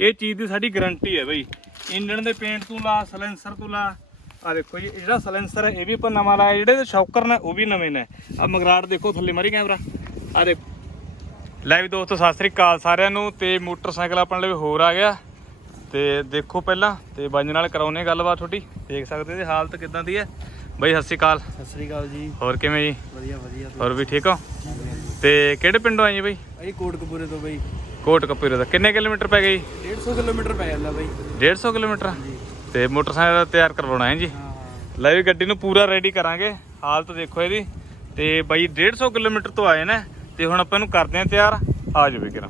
ਇਹ ਚੀਜ਼ ਦੀ ਸਾਡੀ ਗਾਰੰਟੀ ਹੈ ਬਈ। ਇੰਜਣ ਦੇ ਪੇਂਟ ਤੋਂ ਲਾ ਸਲੈਂਸਰ ਤੋਂ ਲਾ। ਆ ਦੇਖੋ ਜੀ ਜਿਹੜਾ ਸਲੈਂਸਰ ਹੈ ਇਹ ਵੀ ਆਪਾਂ ਨਵਾਂ ਲਾਇਆ। ਜਿਹੜੇ ਸ਼ੌਕਰ ਨੇ ਉਹ ਵੀ ਨਵੇਂ ਨੇ। ਆ ਮਗਰਾਟ ਦੇਖੋ ਥੱਲੇ ਮਾਰੀ ਕੈਮਰਾ। ਆ ਦੇਖੋ। ਲੈ ਵੀ ਦੋਸਤੋ ਸਤਿ ਸ੍ਰੀ ਅਕਾਲ ਸਾਰਿਆਂ ਨੂੰ। ਤੇ ਮੋਟਰਸਾਈਕਲ ਆਪਣੇ ਲਈ ਹੋਰ ਆ ਗਿਆ। ਤੇ ਦੇਖੋ ਪਹਿਲਾਂ ਤੇ ਬੰਜ ਨਾਲ ਕਰਾਉਨੇ ਗੱਲਬਾਤ ਤੁਹਾਡੀ। ਦੇਖ ਸਕਦੇ ਜੀ ਹਾਲਤ ਕਿਦਾਂ ਦੀ ਹੈ। ਬਈ ਸਤਿ ਸ੍ਰੀ ਅਕਾਲ। ਸਤਿ ਸ੍ਰੀ ਅਕਾਲ ਜੀ। ਹੋਰ ਕਿਵੇਂ ਜੀ? ਵਧੀਆ ਵਧੀਆ। ਹੋਰ ਵੀ ਠੀਕ ਹੋ? ਤੇ ਕਿਹੜੇ ਪਿੰਡੋਂ ਆਏ ਜੀ ਬਈ? ਅਸੀਂ ਕੋਟਕਪੂਰੇ ਤੋਂ ਬਈ। ਕੋਟ ਕਪੂਰੇ ਦਾ। ਕਿੰਨੇ ਕਿਲੋਮੀਟਰ ਪੈ ਗਈ 150 ਕਿਲੋਮੀਟਰ ਪੈ ਜਾਂਦਾ ਬਈ। 150 ਕਿਲੋਮੀਟਰ? ਤੇ ਮੋਟਰਸਾਈਕਲ ਤਿਆਰ ਕਰਵਾਉਣਾ ਹੈ ਜੀ? ਲੈ ਵੀ ਗੱਡੀ ਨੂੰ ਪੂਰਾ ਰੈਡੀ ਕਰਾਂਗੇ। ਹਾਲਤ ਦੇਖੋ ਇਹਦੀ। ਤੇ ਬਾਈ 150 ਕਿਲੋਮੀਟਰ ਤੋਂ ਆਏ ਨੇ। ਤੇ ਹੁਣ ਆਪਾਂ ਇਹਨੂੰ ਕਰਦੇ ਆਂ ਤਿਆਰ। ਆ ਜਾਵੇ ਕਿਰਾ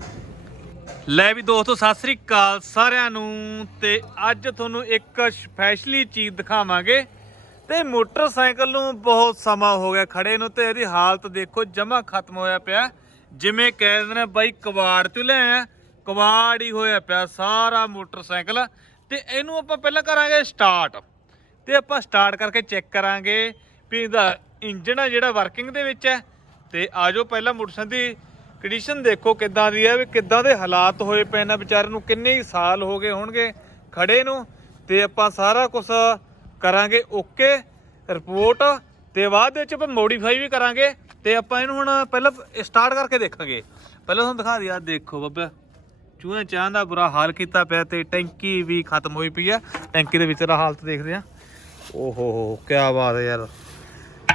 ਲੈ ਵੀ ਦੋਸਤੋ ਸਤਿ ਸ੍ਰੀ ਅਕਾਲ ਸਾਰਿਆਂ ਨੂੰ। ਤੇ ਅੱਜ ਤੁਹਾਨੂੰ ਇੱਕ ਸਪੈਸ਼ਲੀ ਚੀਜ਼ ਦਿਖਾਵਾਂਗੇ। ਤੇ ਮੋਟਰਸਾਈਕਲ ਨੂੰ ਬਹੁਤ ਸਮਾਂ ਹੋ ਗਿਆ ਖੜੇ ਨੂੰ। ਤੇ ਇਹਦੀ ਹਾਲਤ ਦੇਖੋ ਜਮਾ ਖਤਮ ਹੋਇਆ ਪਿਆ। ਜਿਵੇਂ ਕਹਿੰਦੇ ਨੇ ਬਾਈ ਕਵਾੜ ਚ ਲੈ ਆ ਕਵਾੜ ਹੀ ਹੋਇਆ ਪਿਆ ਸਾਰਾ ਮੋਟਰਸਾਈਕਲ। ਤੇ ਇਹਨੂੰ ਆਪਾਂ ਪਹਿਲਾਂ ਕਰਾਂਗੇ ਸਟਾਰਟ ਤੇ ਆਪਾਂ ਸਟਾਰਟ ਕਰਕੇ ਚੈੱਕ ਕਰਾਂਗੇ ਵੀ ਇਹਦਾ ਇੰਜਨ ਆ ਜਿਹੜਾ ਵਰਕਿੰਗ ਦੇ ਵਿੱਚ ਹੈ। ਤੇ ਆਜੋ ਪਹਿਲਾਂ ਮੋਟਰਸਾਈਕਲ ਦੀ ਕੰਡੀਸ਼ਨ ਦੇਖੋ ਕਿੱਦਾਂ ਦੀ ਹੈ ਵੀ ਕਿੱਦਾਂ ਦੇ ਹਾਲਾਤ ਹੋਏ ਪਏ ਨੇ, ਵਿਚਾਰੇ ਨੂੰ ਕਿੰਨੇ ਹੀ ਸਾਲ ਹੋ ਗਏ ਹੋਣਗੇ ਖੜੇ ਨੂੰ। ਤੇ ਆਪਾਂ ਸਾਰਾ ਕੁਝ ਕਰਾਂਗੇ ਓਕੇ ਰਿਪੋਰਟ ਤੇ ਬਾਅਦ ਵਿੱਚ ਆਪਾਂ ਮੋਡੀਫਾਈ ਵੀ ਕਰਾਂਗੇ ਤੇ ਆਪਾਂ ਇਹਨੂੰ ਹੁਣ ਪਹਿਲਾਂ ਸਟਾਰਟ ਕਰਕੇ ਦੇਖਾਂਗੇ। ਪਹਿਲਾਂ ਤੁਹਾਨੂੰ ਦਿਖਾ ਦਿਆ ਦੇਖੋ ਬੱਬਾ, ਚੂਹੇ ਚਾਹ ਦਾ ਬੁਰਾ ਹਾਲ ਕੀਤਾ ਪਿਆ ਤੇ ਟੈਂਕੀ ਵੀ ਖਤਮ ਹੋਈ ਪਈ ਆ। ਟੈਂਕੀ ਦੇ ਵਿੱਚ ਦਾ ਹਾਲਤ ਦੇਖਦੇ ਆ ਓਹੋ ਹੋ ਕੀ ਬਾਤ ਹੈ ਯਾਰ।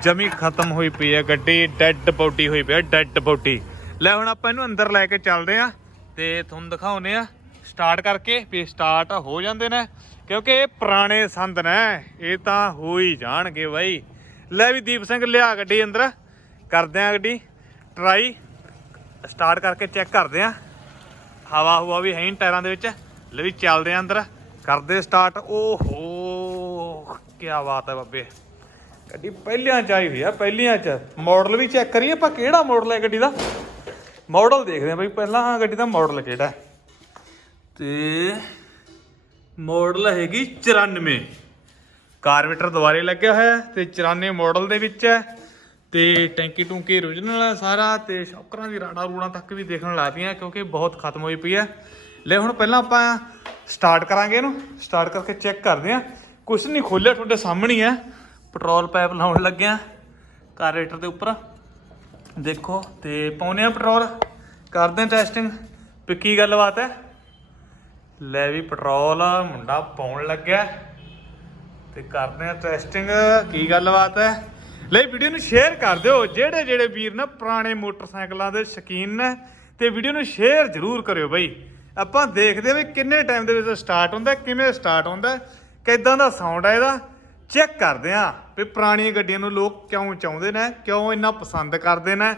ਜਮੀ ਖਤਮ ਹੋਈ ਪਈ ਹੈ ਗੱਡੀ ਡੈੱਡ ਬੋਡੀ ਹੋਈ ਪਈ ਹੈ ਡੈੱਡ ਬੋਡੀ ਲੈ ਹੁਣ ਆਪਾਂ ਇਹਨੂੰ ਅੰਦਰ ਲੈ ਕੇ ਚੱਲਦੇ ਆ ਤੇ ਤੁਹਾਨੂੰ ਦਿਖਾਉਨੇ ਆ ਸਟਾਰਟ ਕਰਕੇ ਵੀ ਸਟਾਰਟ ਹੋ ਜਾਂਦੇ ਨੇ, ਕਿਉਂਕਿ ਇਹ ਪੁਰਾਣੇ ਸੰਦ ਨੇ, ਇਹ ਤਾਂ ਹੋ ਹੀ ਜਾਣਗੇ ਬਾਈ। ਲੈ ਵੀ ਦੀਪ ਸਿੰਘ ਲਿਆ ਗੱਡੀ ਅੰਦਰ। ਕਰਦੇ ਆ ਗੱਡੀ। ਟਰਾਈ ਸਟਾਰਟ ਕਰਕੇ ਚੈੱਕ ਕਰਦੇ ਆ। ਹਵਾ ਹੁਵਾ ਵੀ ਹੈ ਨਹੀਂ ਟਾਇਰਾਂ ਦੇ ਵਿੱਚ। ਲੈ ਵੀ ਚੱਲਦੇ ਆ ਅੰਦਰ। ਕਰਦੇ ਸਟਾਰਟ ਓਹੋ ਕੀ ਬਾਤ ਹੈ ਬੱਬੇ। ਗੱਡੀ ਪਹਿਲਿਆਂ ਚ ਆਈ ਹੋਈ ਆ, ਪਹਿਲਿਆਂ ਚ। ਮਾਡਲ ਵੀ ਚੈੱਕ ਕਰੀਏ ਆਪਾਂ ਕਿਹੜਾ ਮਾਡਲ ਹੈ ਗੱਡੀ ਦਾ। ਮਾਡਲ ਦੇਖਦੇ ਆ ਬਈ, ਪਹਿਲਾਂ ਗੱਡੀ ਦਾ ਮਾਡਲ ਕਿਹੜਾ ਹੈ। ਤੇ ਮਾਡਲ ਹੈਗੀ 94 ਕਾਰਬੇਟਰ ਦੁਬਾਰੇ ਲੱਗਿਆ ਹੋਇਆ ਹੈ ਤੇ 94 ਮਾਡਲ ਦੇ ਵਿੱਚ ਹੈ ਤੇ ਟੈਂਕੀ ਟੂੰਕੀ origignal ਹੈ ਸਾਰਾ ਤੇ ਸ਼ੌਕਰਾਂ ਦੀ ਰਾੜਾ ਰੂੜਾਂ ਤੱਕ ਵੀ ਦੇਖਣ ਲੱਗਦੀਆਂ ਕਿਉਂਕਿ ਬਹੁਤ ਖਤਮ ਹੋਈ ਪਈ ਹੈ। ਲੈ ਹੁਣ ਪਹਿਲਾਂ ਆਪਾਂ ਸਟਾਰਟ ਕਰਾਂਗੇ ਇਹਨੂੰ। ਸਟਾਰਟ ਕਰਕੇ ਚੈੱਕ ਕਰਦੇ ਆ ਕੁਛ ਨਹੀਂ ਖੋਲਿਆ ਤੁਹਾਡੇ ਸਾਹਮਣੇ ਹੀ ਹੈ। ਪੈਟਰੋਲ ਪਾਈਪ ਲਾਉਣ ਲੱਗਿਆ ਕਾਰਬੇਟਰ ਦੇ ਉੱਪਰ। ਦੇਖੋ ਤੇ ਪਾਉਨੇ ਆ ਪੈਟਰੋਲ ਕਰਦੇ ਆ ਟੈਸਟਿੰਗ ਵੀ ਕੀ ਗੱਲਬਾਤ ਹੈ? ਲੈ ਵੀ ਪੈਟਰੋਲ ਮੁੰਡਾ ਪਾਉਣ ਲੱਗਿਆ ਤੇ ਕਰਦੇ ਆ ਟੈਸਟਿੰਗ ਕੀ ਗੱਲਬਾਤ ਹੈ? ਲਈ ਵੀਡੀਓ ਨੂੰ ਸ਼ੇਅਰ ਕਰ ਦਿਓ। ਜਿਹੜੇ ਜਿਹੜੇ ਵੀਰ ਨਾ ਪੁਰਾਣੇ ਮੋਟਰਸਾਈਕਲਾਂ ਦੇ ਸ਼ੌਕੀਨ ਨੇ, ਤੇ ਵੀਡੀਓ ਨੂੰ ਸ਼ੇਅਰ ਜ਼ਰੂਰ ਕਰਿਓ ਬਈ। ਆਪਾਂ ਦੇਖਦੇ ਵੀ ਕਿੰਨੇ ਟਾਈਮ ਦੇ ਵਿੱਚ ਸਟਾਰਟ ਹੁੰਦਾ ਕਿਵੇਂ ਸਟਾਰਟ ਹੁੰਦਾ ਕਿਦਾਂ ਦਾ ਸਾਊਂਡ ਹੈ ਇਹਦਾ? ਚੈੱਕ ਕਰਦੇ ਆ ਵੀ ਪੁਰਾਣੀਆਂ ਗੱਡੀਆਂ ਨੂੰ ਲੋਕ ਕਿਉਂ ਚਾਹੁੰਦੇ ਨੇ, ਕਿਉਂ ਇੰਨਾ ਪਸੰਦ ਕਰਦੇ ਨੇ।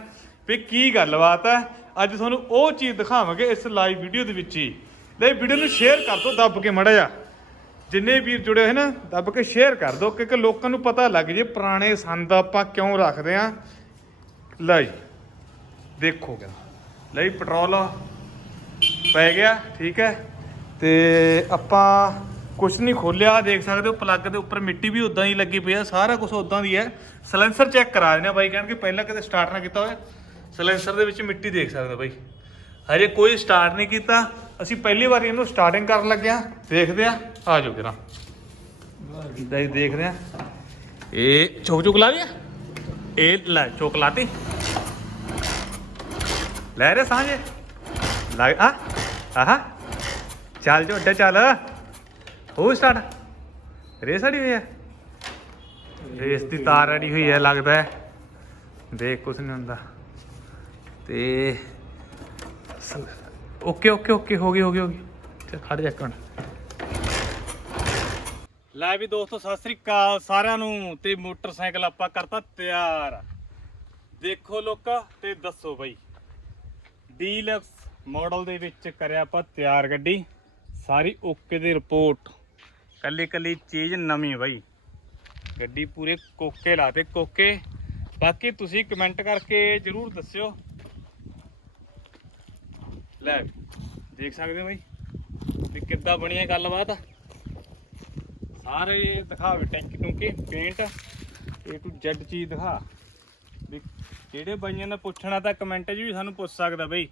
ਵੀ ਕੀ ਗੱਲਬਾਤ ਹੈ? ਅੱਜ ਤੁਹਾਨੂੰ ਉਹ ਚੀਜ਼ ਦਿਖਾਵਾਂਗੇ ਇਸ ਲਾਈਵ ਵੀਡੀਓ ਦੇ ਵਿੱਚ ਹੀ। ਲਈ ਵੀਡੀਓ ਨੂੰ ਸ਼ੇਅਰ ਕਰ ਦਿਓ, ਦੱਬ ਕੇ ਮੜਾ ਜਾ ਜਿੰਨੇ ਵੀਰ ਜੁੜੇ ਹੋਏ ਨਾ, ਦੱਬ ਕੇ ਸ਼ੇਅਰ ਕਰ ਦਿਓ, ਕਿਉਂਕਿ ਲੋਕਾਂ ਨੂੰ ਪਤਾ ਲੱਗ ਜੇ ਪੁਰਾਣੇ ਸੰਦ ਆਪਾਂ ਕਿਉਂ ਰੱਖਦੇ ਆ। ਲੈ ਜੀ, ਦੇਖੋ ਕਿਆ। ਲੈ ਪੈਟਰੋਲ ਪੈ ਗਿਆ, ਠੀਕ ਹੈ। ਤੇ ਆਪਾਂ ਕੁਝ ਨਹੀਂ ਖੋਲਿਆ, ਦੇਖ ਸਕਦੇ ਹੋ ਪਲੱਗ ਦੇ ਉੱਪਰ ਮਿੱਟੀ ਵੀ ਉਦਾਂ ਹੀ ਲੱਗੀ ਪਈ ਆ, ਸਾਰਾ ਕੁਝ ਉਦਾਂ ਦੀ ਹੈ। ਸਲੈਂਸਰ ਚੈੱਕ ਕਰਾ ਦਿੰਦੇ ਆ ਬਾਈ, ਕਹਿਣਗੇ ਪਹਿਲਾਂ ਕਦੇ ਸਟਾਰਟ ਨਾ ਕੀਤਾ ਹੋਇਆ ਸਲੈਂਸਰ ਦੇ ਵਿੱਚ ਮਿੱਟੀ ਦੇਖ ਸਕਦੇ ਹੋ ਬਾਈ। ਹਜੇ ਕੋਈ ਸਟਾਰਟ ਨਹੀਂ ਕੀਤਾ। ਅਸੀਂ ਪਹਿਲੀ ਵਾਰੀ ਇਹਨੂੰ ਸਟਾਰਟਿੰਗ ਕਰਨ ਲੱਗਿਆ ਦੇਖਦੇ ਆ ਆ ਜਾਓ ਕਿਰਾ ਦੇਖ ਦੇਖਦੇ ਆ ਇਹ ਚੋਕ ਚੋਕ ਲਾ ਲਿਆ ਇਹ ਲੈ, ਚੋਕ ਲਾਤੀ। ਲੈ ਰੇ ਸਾਂਝੇ? ਲੱਗ ਆ, ਆਹਾ। ਚੱਲ ਜੋ ਅੱਡੇ ਚੱਲ। ਹੋ ਸਟਾਰਟ ਰੇਸ ਅੜੀ ਹੋਈ ਹੈ? ਰੇਸ ਦੀ ਤਾਰ ਅੜੀ ਹੋਈ ਹੈ, ਲੱਗਦਾ ਦੇਖ ਕੁਛ ਨਹੀਂ ਹੁੰਦਾ। ਤੇ ਓਕੇ ਓਕੇ ਓਕੇ ਹੋ ਗਏ ਹੋ ਗਏ ਹੋ ਗਈ। ਚੱਲ ਖੜ ਜਾ ਇੱਕ ਮਿੰਟ। ਲੈ ਵੀ ਦੋਸਤੋ, ਸਤਿ ਸ੍ਰੀ ਅਕਾਲ ਸਾਰਿਆਂ ਨੂੰ, ਤੇ ਮੋਟਰਸਾਈਕਲ ਆਪਾਂ ਕਰਤਾ ਤਿਆਰ। ਦੇਖੋ ਲੋਕਾ, ਤੇ ਦੱਸੋ ਬਈ। ਡੀਲਕਸ ਮਾਡਲ ਦੇ ਵਿੱਚ ਕਰਿਆ ਆਪਾਂ ਤਿਆਰ ਗੱਡੀ। ਸਾਰੀ ਓਕੇ ਦੀ ਰਿਪੋਰਟ ਕੱਲੀ ਕੱਲੀ ਚੀਜ਼ ਨਵੀਂ ਬਈ। ਗੱਡੀ ਪੂਰੇ ਕੋਕੇ ਲਾਤੇ, ਕੋਕੇ। ਬਾਕੀ ਤੁਸੀਂ ਕਮੈਂਟ ਕਰਕੇ ਜਰੂਰ ਦੱਸਿਓ। ਲੈ, ਦੇਖ ਸਕਦੇ ਹੋ ਬਾਈ? ਵੀ ਕਿੱਦਾਂ ਬਣੀ ਹੈ ਗੱਲਬਾਤ? ਸਾਰੇ ਦਿਖਾਵੇ ਟੈਂਕੀ ਟੁੰਕੀ ਪੇਂਟ ਏ ਟੂ Z ਚੀਜ਼ ਦਿਖਾ। ਵੀ ਜਿਹੜੇ ਬਾਈਆਂ ਨੇ ਪੁੱਛਣਾ ਤਾਂ ਕਮੈਂਟ 'ਚ ਵੀ ਸਾਨੂੰ ਪੁੱਛ ਸਕਦਾ ਬਈ,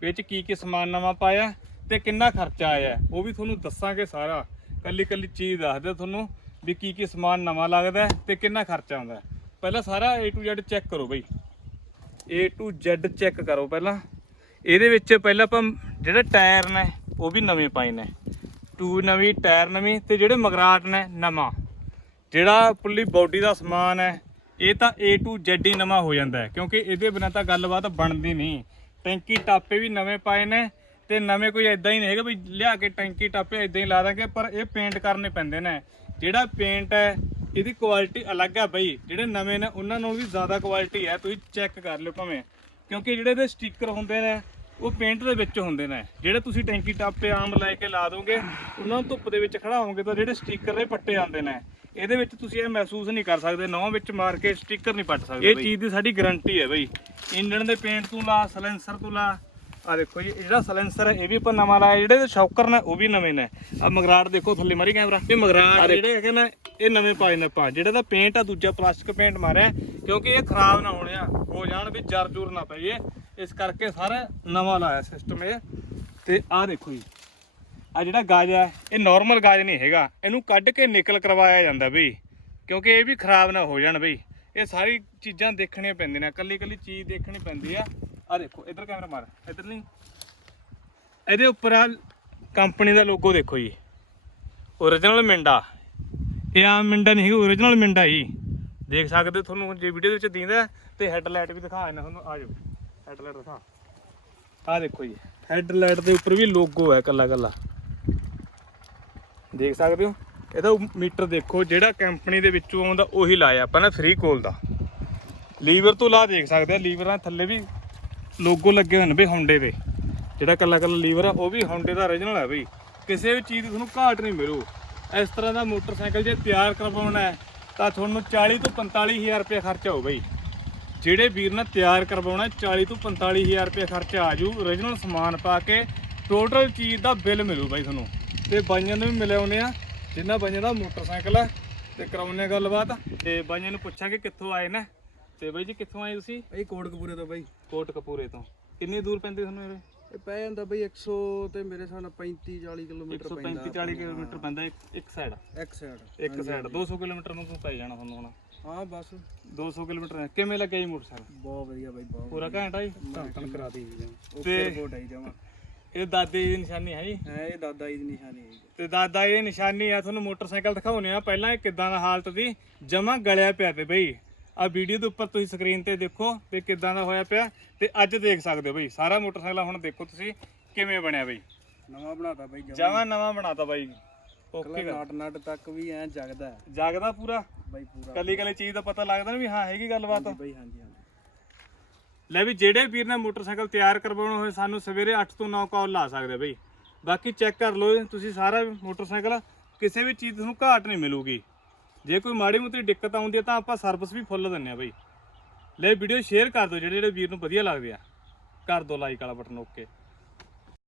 ਵੀ ਕੀ ਕੀ ਸਮਾਨ ਨਵਾਂ ਪਾਇਆ ਤੇ ਕਿੰਨਾ ਖਰਚਾ ਆਇਆ। ਉਹ ਵੀ ਤੁਹਾਨੂੰ ਦੱਸਾਂਗੇ ਸਾਰਾ। ਕੱਲੀ ਕੱਲੀ ਚੀਜ਼ ਦੱਸਦੇ ਤੁਹਾਨੂੰ ਵੀ ਕੀ ਕੀ ਸਮਾਨ ਨਵਾਂ ਲੱਗਦਾ ਹੈ ਤੇ ਕਿੰਨਾ ਖਰਚਾ ਆਉਂਦਾ। ਪਹਿਲਾਂ ਸਾਰਾ A to Z ਚੈੱਕ ਕਰੋ ਬਈ। A to Z ਚੈੱਕ ਕਰੋ ਪਹਿਲਾਂ। ਇਹਦੇ ਵਿੱਚ ਪਹਿਲਾਂ ਆਪਾਂ ਜਿਹੜੇ ਟਾਇਰ ਨੇ, ਉਹ ਵੀ ਨਵੇਂ ਪਾਏ ਨੇ। ਟੂ ਨਵੀਂ, ਟਾਇਰ ਨਵੀਂ ਤੇ ਜਿਹੜੇ ਮਗਰਾਟ ਨੇ, ਨਵਾਂ। ਜਿਹੜਾ ਪੁੱਲੀ ਬਾਡੀ ਦਾ ਸਮਾਨ ਹੈ, ਇਹ ਤਾਂ A to Z ਹੀ ਨਵਾਂ ਹੋ ਜਾਂਦਾ ਹੈ, ਕਿਉਂਕਿ ਇਹਦੇ ਬਿਨਾਂ ਤਾਂ ਗੱਲਬਾਤ ਬਣਦੀ ਨਹੀਂ। ਟੈਂਕੀ ਟਾਪੇ ਵੀ ਨਵੇਂ ਪਾਏ ਨੇ ਤੇ ਨਵੇਂ ਕੋਈ ਐਦਾਂ ਹੀ ਨਹੀਂ ਹੈਗਾ ਵੀ ਲਿਆ ਕੇ ਟੈਂਕੀ ਟਾਪੇ ਐਦਾਂ ਹੀ ਲਾ ਦਾਂਗੇ, ਪਰ ਇਹ ਪੇਂਟ ਕਰਨੇ ਪੈਂਦੇ ਨੇ। ਜਿਹੜਾ ਪੇਂਟ ਹੈ, ਇਹਦੀ ਕੁਆਲਿਟੀ ਅਲੱਗ ਹੈ ਬਈ। ਜਿਹੜੇ ਨਵੇਂ ਨੇ, ਉਹਨਾਂ ਨੂੰ ਵੀ ਜ਼ਿਆਦਾ ਕੁਆਲਿਟੀ ਹੈ, ਤੁਸੀਂ ਚੈੱਕ ਕਰ ਲਿਓ ਭਾਵੇਂ। ਕਿਉਂਕਿ ਜਿਹੜੇ ਇਹਦੇ ਸਟicker ਹੁੰਦੇ ਨੇ ਉਹ ਪੇਂਟ ਦੇ ਵਿੱਚ ਹੁੰਦੇ ਨੇ ਜਿਹੜੇ ਤੁਸੀਂ ਟੈਂਕੀ ਟਾਪੇ ਆਮ ਲੈ ਕੇ ਲਾ ਦੋਗੇ ਉਹਨਾਂ ਨੂੰ ਧੁੱਪ ਦੇ ਵਿੱਚ ਖੜਾਓਗੇ ਤਾਂ ਜਿਹੜੇ ਸਟicker ਦੇ ਪੱਟੇ ਆਉਂਦੇ ਨੇ ਇਹਦੇ ਵਿੱਚ ਤੁਸੀਂ ਇਹ ਮਹਿਸੂਸ ਨਹੀਂ ਕਰ ਸਕਦੇ ਨੌ ਵਿੱਚ ਮਾਰ ਕੇ ਸਟicker ਨਹੀਂ ਪੱਟ ਸਕਦੇ ਇਹ ਚੀਜ਼ ਦੀ ਸਾਡੀ ਗਾਰੰਟੀ ਹੈ ਬਈ। ਇੰਜਨ ਦੇ ਪੇਂਟ ਤੋਂ ਲਾ ਸਲੈਂਸਰ ਤੋਂ ਲਾ। ਆ ਦੇਖੋ ਜੀ ਜਿਹੜਾ ਸਲੈਂਸਰ ਹੈ ਇਹ ਵੀ ਆਪਾਂ ਨਵਾਂ ਲਾਇਆ ਜਿਹੜੇ ਸ਼ੌਕਰ ਨੇ ਉਹ ਵੀ ਨਵੇਂ ਨੇ। ਆ ਮਗਰਾਟ ਦੇਖੋ ਥੱਲੇ ਮਾਰੀ ਕੈਮਰਾ। ਇਹ ਮਗਰਾਟ ਜਿਹੜੇ ਹੈਗੇ ਨੇ ਇਹ ਨਵੇਂ ਪਾਏ ਨੇ ਆਪਾਂ। ਜਿਹੜਾ ਦਾ ਪੇਂਟ ਆ ਦੂਜਾ ਪਲਾਸਟਿਕ ਪੇਂਟ ਮਾਰਿਆ ਕਿਉਂਕਿ ਇਹ ਖਰਾਬ ਨਾ ਹੋਣੇ ਆ ਹੋ ਜਾਣ ਵੀ ਜਰ ਜੂਰ ਨਾ ਪਈਏ ਇਸ ਕਰਕੇ ਸਾਰਾ ਨਵਾਂ ਲਾਇਆ ਸਿਸਟਮ ਇਹ। ਤੇ ਆਹ ਦੇਖੋ ਜੀ। ਆ ਜਿਹੜਾ ਗਾਜ ਹੈ ਇਹ ਨਾਰਮਲ ਗਾਜ ਨਹੀਂ ਹੈਗਾ। ਇਹਨੂੰ ਕੱਢ ਕੇ ਨਿਕਲ ਕਰਵਾਇਆ ਜਾਂਦਾ ਬਈ। ਕਿਉਂਕਿ ਇਹ ਵੀ ਖਰਾਬ ਨਾ ਹੋ ਜਾਣ ਬਈ। ਇਹ ਸਾਰੀ ਚੀਜ਼ਾਂ ਦੇਖਣੀਆਂ ਪੈਂਦੀਆਂ ਨੇ। ਕੱਲੀ ਕੱਲੀ ਚੀਜ਼ ਦੇਖਣੀ ਪੈਂਦੀ ਆ। ਆ ਦੇਖੋ, ਇਧਰ ਕੈਮਰਾ ਮਾਰ। ਇਧਰ ਨਹੀਂ। ਇਹਦੇ ਉੱਪਰ ਆ ਕੰਪਨੀ ਦਾ ਲੋਗੋ ਦੇਖੋ ਜੀ। ਓਰੀਜਨਲ ਮਿੰਡਾ। ਇਹ ਆਮ ਮਿੰਡਾ ਨਹੀਂ ਹੈਗਾ ਓਰੀਜਨਲ ਮਿੰਡਾ ਹੀ ਦੇਖ ਸਕਦੇ ਹੋ ਤੁਹਾਨੂੰ ਜੇ ਵੀਡੀਓ ਦੇ ਵਿੱਚ ਦਿੰਦਾ ਤੇ ਹੈਡਲਾਈਟ ਵੀ ਦਿਖਾ ਦੇਣਾ ਤੁਹਾਨੂੰ ਆ ਜਾਓ ਹੈਡਲਾਈਟ ਦਿਖਾ। ਆ ਦੇਖੋ ਜੀ ਹੈਡਲਾਈਟ ਦੇ ਉੱਪਰ ਵੀ ਲੋਗੋ ਹੈ ਕੱਲਾ ਕੱਲਾ ਦੇਖ ਸਕਦੇ ਹੋ, ਇਹਦਾ ਮੀਟਰ ਦੇਖੋ, ਜਿਹੜਾ ਕੰਪਨੀ ਦੇ ਵਿੱਚੋਂ ਆਉਂਦਾ ਉਹੀ ਲਾਇਆ ਆਪਾਂ ਨੇ ਫ੍ਰੀ ਕੋਲ ਦਾ। ਲੀਵਰ ਤੋਂ ਲਾ ਦੇਖ ਸਕਦੇ ਆ ਲੀਵਰਾਂ ਥੱਲੇ ਵੀ ਲੋਗੋ ਲੱਗੇ ਹੋਏ ਨੇ ਬਈ ਹੋਂਡੇ ਦੇ। ਜਿਹੜਾ ਕੱਲਾ ਕੱਲਾ ਲੀਵਰ ਆ, ਉਹ ਵੀ ਹੋਂਡੇ ਦਾ origignal ਹੈ ਬਈ। ਕਿਸੇ ਵੀ ਚੀਜ਼ ਦੀ ਤੁਹਾਨੂੰ ਘਾਟ ਨਹੀਂ ਮਿਲੂ। ਇਸ ਤਰ੍ਹਾਂ ਦਾ ਮੋਟਰਸਾਈਕਲ ਜੇ ਤਿਆਰ ਕਰਵਾਉਣਾ ਹੈ ਤਾਂ ਤੁਹਾਨੂੰ 40 ਤੋਂ 45000 ਰੁਪਏ ਖਰਚਾ ਹੋ ਬਈ ਜਿਹੜੇ ਵੀਰ ਨੇ ਤਿਆਰ ਕਰਵਾਉਣਾ 40 ਤੋਂ 45000 ਰੁਪਏ ਖਰਚਾ ਆ ਜੂ origignal ਸਮਾਨ ਪਾ ਕੇ ਟੋਟਲ ਚੀਜ਼ ਦਾ ਬਿੱਲ ਮਿਲੂ ਬਾਈ ਤੁਹਾਨੂੰ। ਤੇ ਬਾਈਆਂ ਨੂੰ ਵੀ ਮਿਲੇ ਆਉਨੇ ਆ ਜਿੰਨਾ ਬਾਈਆਂ ਦਾ ਮੋਟਰਸਾਈਕਲ ਹੈ ਤੇ ਕਰਾਉਨੇ ਆ ਗੱਲਬਾਤ। ਤੇ ਬਾਈਆਂ ਨੂੰ ਪੁੱਛਾਂਗੇ ਕਿੱਥੋਂ ਆਏ ਨੇ। ਤੇ ਬਾਈ ਜੀ ਕਿੱਥੋਂ ਆਏ ਤੁਸੀਂ? ਬਈ ਕੋਟਕਪੂਰੇ ਤੋਂ ਬਈ। ਕੋਟ ਕਪੂਰੇ ਤੋਂ। ਕਿੰਨੀ ਦੂਰ ਪੈਂਦੀ ਤੁਹਾਨੂੰ ਇਹਦੇ ਇਹ ਪੈ ਜਾਂਦਾ ਬਈ 100 ਤੇ ਮੇਰੇ ਹਿਸਾਬ ਨਾਲ 35 40 ਕਿਲੋਮੀਟਰ 135 40 ਕਿਲੋਮੀਟਰ ਪੈਂਦਾ ਇੱਕ ਇੱਕ ਸਾਈਡ ਇੱਕ ਸਾਈਡ ਇੱਕ ਸਾਈਡ 200 ਕਿਲੋਮੀਟਰ ਨੂੰ ਪੈ ਜਾਣਾ ਤੁਹਾਨੂੰ ਹੁਣ। ਹਾਂ ਬਸ। 200 ਕਿਲੋਮੀਟਰ ਕਿਵੇਂ ਲੱਗਿਆ ਜੀ ਮੋਟਰਸਾਈਕਲ? ਬਹੁਤ ਵਧੀਆ ਬਈ ਬਹੁਤ ਪੂਰਾ ਘੰਟਾ ਜੀ? ਧੰਨ ਕਰਾ ਦੀ ਜੀ। ਤੇ- ਓਕੇ ਰਿਪੋਰਟ ਆਈ ਜਮਾ। ਇਹ ਦਾਦੇ ਦੀ ਨਿਸ਼ਾਨੀ ਹੈ ਜੀ? ਹੈ ਇਹ ਦਾਦਾ ਜੀ ਦੀ ਨਿਸ਼ਾਨੀ ਹੈ ਜੀ। ਤੇ ਦਾਦਾ ਇਹ ਨਿਸ਼ਾਨੀ ਆ ਤੁਹਾਨੂੰ ਮੋਟਰਸਾਈਕਲ ਦਿਖਾਉਨੇ ਆ। ਪਹਿਲਾਂ ਇਹ ਕਿਦਾਂ ਦਾ ਹਾਲਤ ਦੀ ਜਮਾ ਗਲਿਆ ਪਿਆ ਤੇ ਬਈ। ਆ ਵੀਡੀਓ ਦੇ ਉੱਪਰ ਤੁਸੀਂ ਸਕਰੀਨ ਤੇ ਦੇਖੋ ਵੀ ਕਿਦਾਂ ਦਾ ਹੋਇਆ ਪਿਆ ਤੇ ਅੱਜ ਦੇਖ ਸਕਦੇ ਹੋ ਬਈ ਸਾਰਾ ਮੋਟਰਸਾਈਕਲ ਹੁਣ ਦੇਖੋ ਤੁਸੀਂ ਕਿਵੇਂ ਬਣਿਆ ਬਈ। ਨਵਾਂ ਬਣਾਤਾ ਬਈ ਜਮਾ। ਨਵਾਂ ਬਣਾਤਾ ਬਾਈ। ਓਕੇ ਨਾਟ ਨਟ ਤੱਕ ਵੀ ਐ ਜਗਦਾ ਹੈ। ਜਾਗਦਾ ਪੂਰਾ? ਬਈ ਪੂਰਾ। ਕੱਲੀ ਕੱਲੀ ਚੀਜ਼ ਦਾ ਪਤਾ ਲੱਗਦਾ ਨਾ ਵੀ ਹਾਂ ਹੈਗੀ ਗੱਲਬਾਤ। ਬਈ ਹਾਂਜੀ ਹਾਂਜੀ। ਲੈ ਵੀ ਜਿਹੜੇ ਵੀਰ ਨੇ ਮੋਟਰਸਾਈਕਲ ਤਿਆਰ ਕਰਵਾਉਣਾ ਹੋਵੇ ਸਾਨੂੰ ਸਵੇਰੇ 8 ਤੋਂ 9 ਕਾਲ ਲਾ ਸਕਦੇ ਬਈ। ਬਾਕੀ ਚੈੱਕ ਕਰ ਲਓ ਤੁਸੀਂ ਸਾਰਾ ਮੋਟਰਸਾਈਕਲ ਕਿਸੇ ਵੀ ਚੀਜ਼ ਤੁਹਾਨੂੰ ਘਾਟ ਨਹੀਂ ਮਿਲੂਗੀ। ਜੇ ਕੋਈ ਮਾੜੀ ਮੋਟੀ ਦਿੱਕਤ ਆਉਂਦੀ ਹੈ ਤਾਂ ਆਪਾਂ ਸਰਵਿਸ ਵੀ ਫੁੱਲ ਦਿੰਨੇ ਆ ਬਈ। ਲੈ ਵੀਡੀਓ ਸ਼ੇਅਰ ਕਰ ਦਿਓ ਜਿਹੜੇ ਜਿਹੜੇ ਵੀਰ ਨੂੰ ਵਧੀਆ ਲੱਗਦੇ ਆ। ਕਰ ਦਿਓ ਲਾਈਕ ਵਾਲਾ ਬਟਨ ਓਕੇ।